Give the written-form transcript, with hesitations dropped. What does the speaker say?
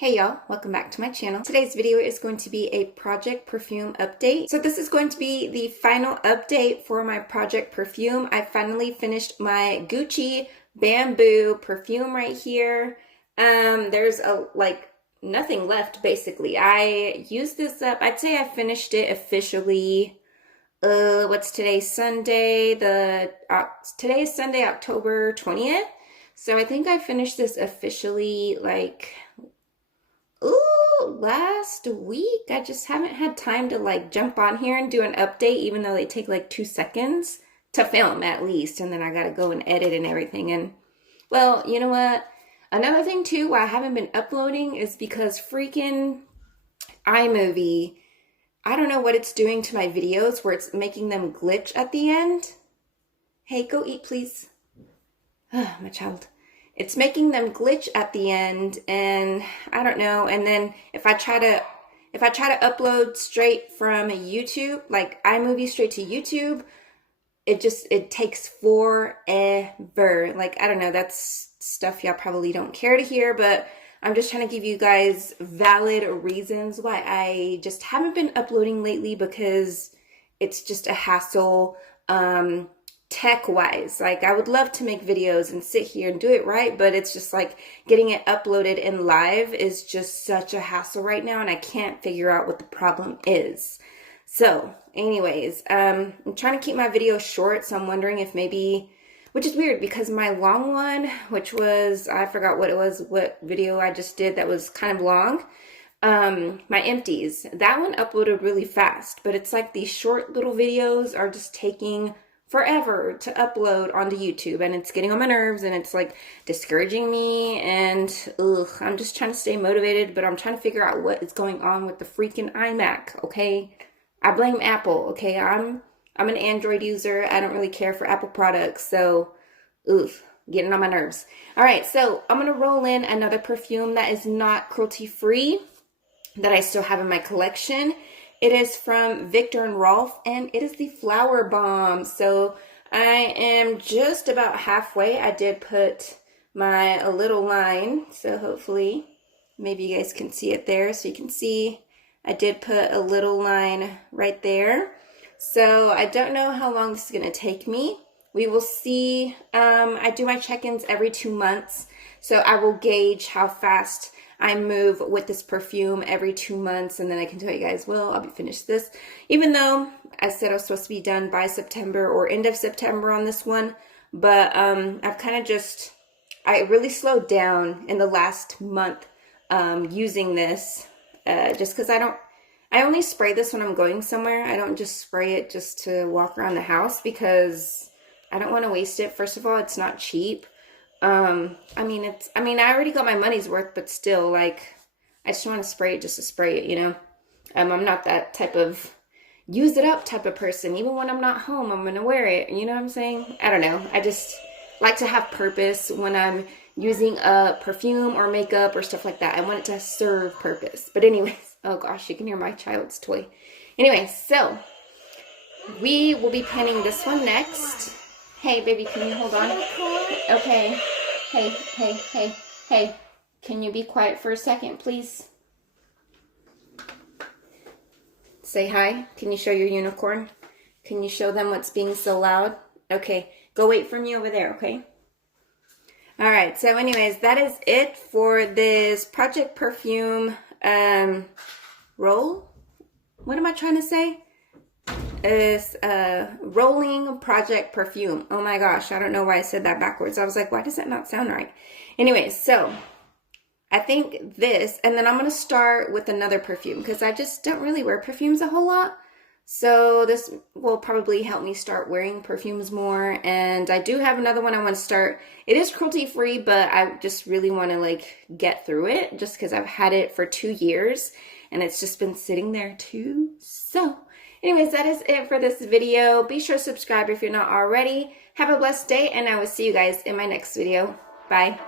Hey y'all, welcome back to my channel. Today's video is going to be a project perfume update. So this is going to be the final update for my project perfume. I finally finished my Gucci Bamboo perfume right here. There's nothing left basically. I used this up, I'd say I finished it officially. What's today? Sunday, today is Sunday, October 20th. So I think I finished this officially last week. I just haven't had time to jump on here and do an update, even though they take 2 seconds to film at least, and then I gotta go and edit and everything. And well, you know what, another thing too why I haven't been uploading is because freaking iMovie, I don't know what it's doing to my videos where it's making them glitch at the end. Hey, go eat please. Oh, my child. It's making them glitch at the end, and I don't know. And then if I try to upload straight from YouTube, like iMovie straight to YouTube, it takes forever. I don't know, that's stuff y'all probably don't care to hear, but I'm just trying to give you guys valid reasons why I just haven't been uploading lately, because it's just a hassle. Tech-wise, I would love to make videos and sit here and do it right, but it's just getting it uploaded in live is just such a hassle right now, and I can't figure out what the problem is. So anyways, I'm trying to keep my videos short, so I'm wondering if maybe, which is weird because my long one, which was, I forgot what it was, what video I just did that was kind of long, my empties, that one uploaded really fast, but it's these short little videos are just taking forever to upload onto YouTube, and it's getting on my nerves, and it's discouraging me, and I'm just trying to stay motivated, but I'm trying to figure out what is going on with the freaking iMac, okay? I blame Apple, okay? I'm an Android user. I don't really care for Apple products, so getting on my nerves. All right, so I'm gonna roll in another perfume that is not cruelty-free that I still have in my collection. It is from Viktor and Rolf, and it is the Flower Bomb. So I am just about halfway. I did put my little line, so hopefully maybe you guys can see it there. So you can see I did put a little line right there. So I don't know how long this is going to take me. We will see. I do my check-ins every 2 months, so I will gauge how fast I move with this perfume every 2 months, and then I can tell you guys, well, I'll be finished this. Even though I said I was supposed to be done by September or end of September on this one, but I've kind of I really slowed down in the last month using this, just because I only spray this when I'm going somewhere. I don't just spray it just to walk around the house because I don't want to waste it. First of all, it's not cheap. I I already got my money's worth, but still, I just want to spray it just to spray it, you know? I'm not that type of use it up type of person. Even when I'm not home, I'm going to wear it. You know what I'm saying? I don't know. I just like to have purpose when I'm using a perfume or makeup or stuff like that. I want it to serve purpose. But anyways, oh gosh, you can hear my child's toy. Anyway, so we will be panning this one next. Hey, baby, can you hold on? Okay. Hey. Can you be quiet for a second, please? Say hi. Can you show your unicorn? Can you show them what's being so loud? Okay. Go wait for me over there, okay? All right. So anyways, that is it for this project perfume roll. What am I trying to say? Is rolling project perfume. Oh my gosh, I don't know why I said that backwards. I was like, why does that not sound right? Anyways, so I think this, and then I'm going to start with another perfume because I just don't really wear perfumes a whole lot. So this will probably help me start wearing perfumes more. And I do have another one I want to start. It is cruelty-free, but I just really want to get through it just because I've had it for 2 years and it's just been sitting there too. So anyways, that is it for this video. Be sure to subscribe if you're not already. Have a blessed day, and I will see you guys in my next video. Bye.